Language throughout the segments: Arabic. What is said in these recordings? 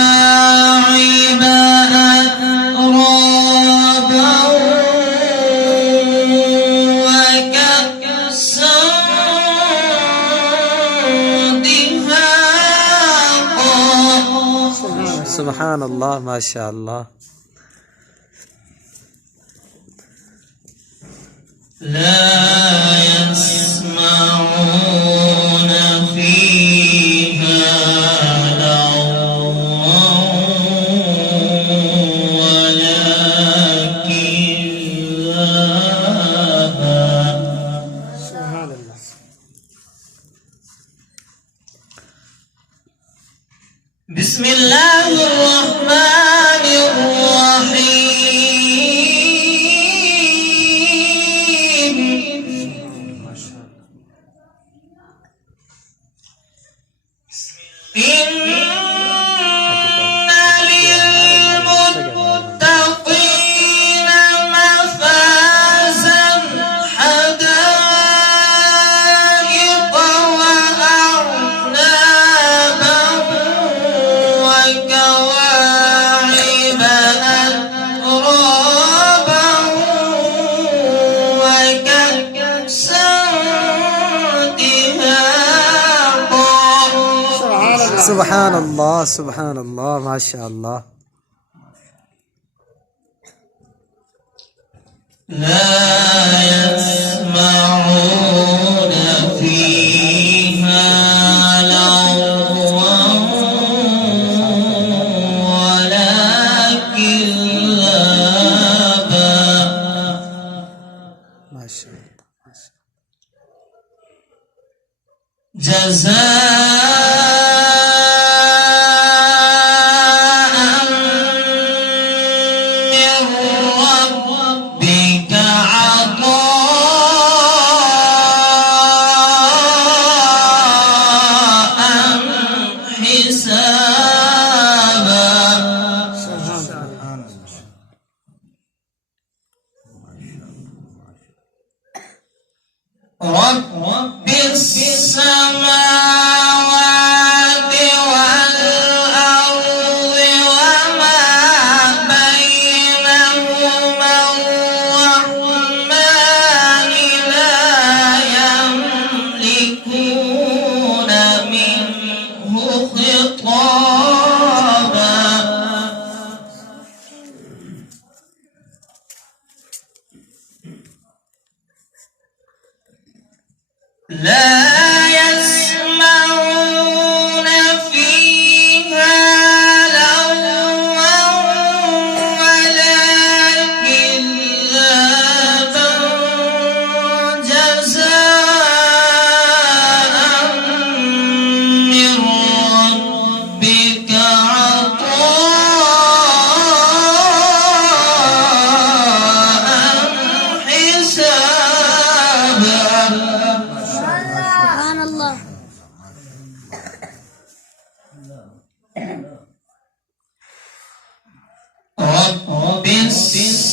وكواعب أترابا وكأسا دهاقا. سبحان الله، ما شاء الله. لا يسمعون فيها لغوا ولا كذابا. سبحان الله. بسم الله الرحمن الرحيم. إن للمتقين مفازا حدائق وأعنابا وكواعب أترابا وكأسا دهاقا. سبحان الله، سبحان الله، ما شاء الله. لا يسمعون فيها لغوا ولا كذابا. ما شاء الله. جزاء من ربك عطاء حسابا. رب السماوات والأرض وما بينهما الرحمن لا يملكون منه خطابا. لا يسمعون فيها لغوا ولا كذابا. جزاء من ربك عطاء حسابا. سبحان الله. رب السماوات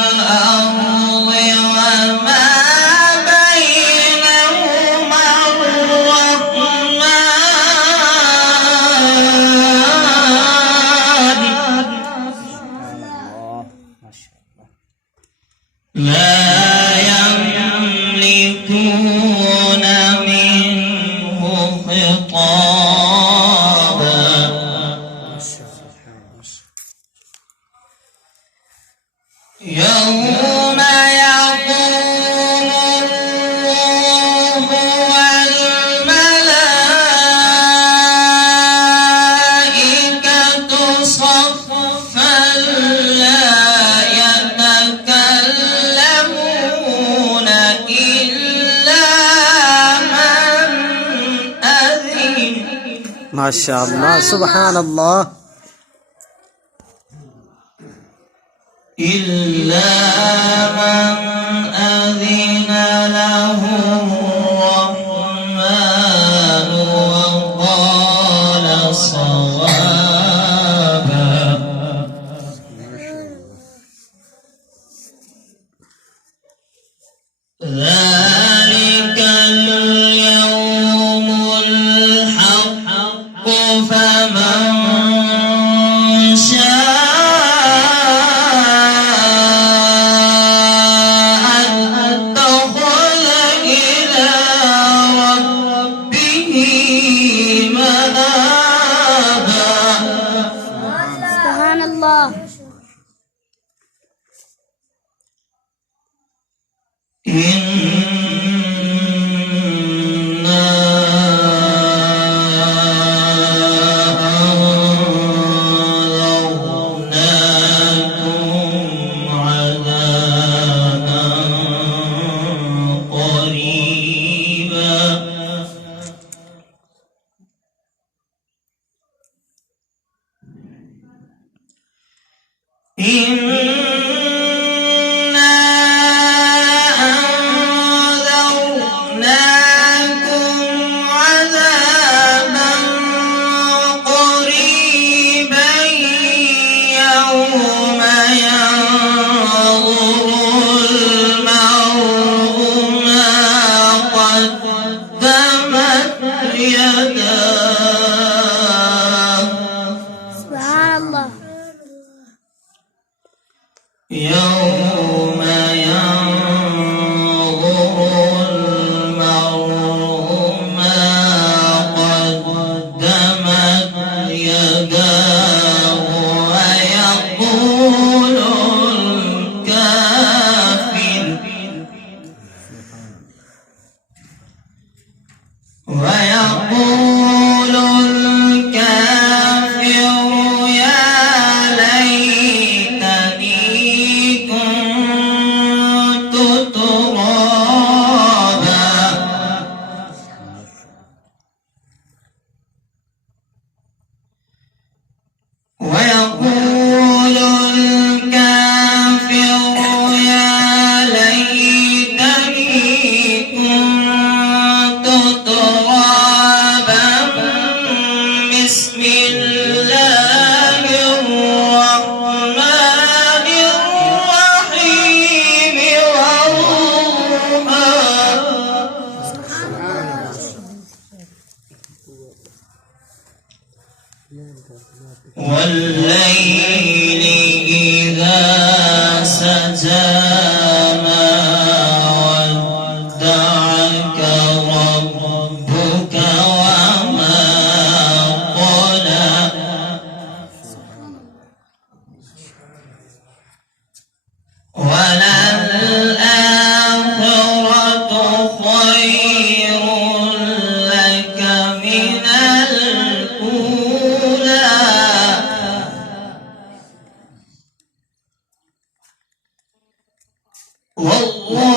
والأرض وما بينهما الرحمن لا يملكون منه خطابا. يوم يقوم الروح والملائكة صفا لا يتكلمون إلا من أذن. ما شاء الله، سبحان الله. إلا من أذن له الرحمن وقال صوابا. ذلك اليوم الحق فمن شاء اتخذ إلى ربه مآبا سبحان الله. إنا أنذرناكم عذابا قريبا إنا أنذرناكم عذابا قريبا يوم ينظر المرء ما قدمت يداه سبحان الله. يوم ينظر المرء ما قدمت يداه ويقول الكافر يا ليتني كنت ترابا ويقول الكافر يا ليتني كنت ترابا بسم الله الرحمن الرحيم والضحى والليل إذا سجى ما ودعك ربك وما قلى وللآخرة خير لك من الأولى والله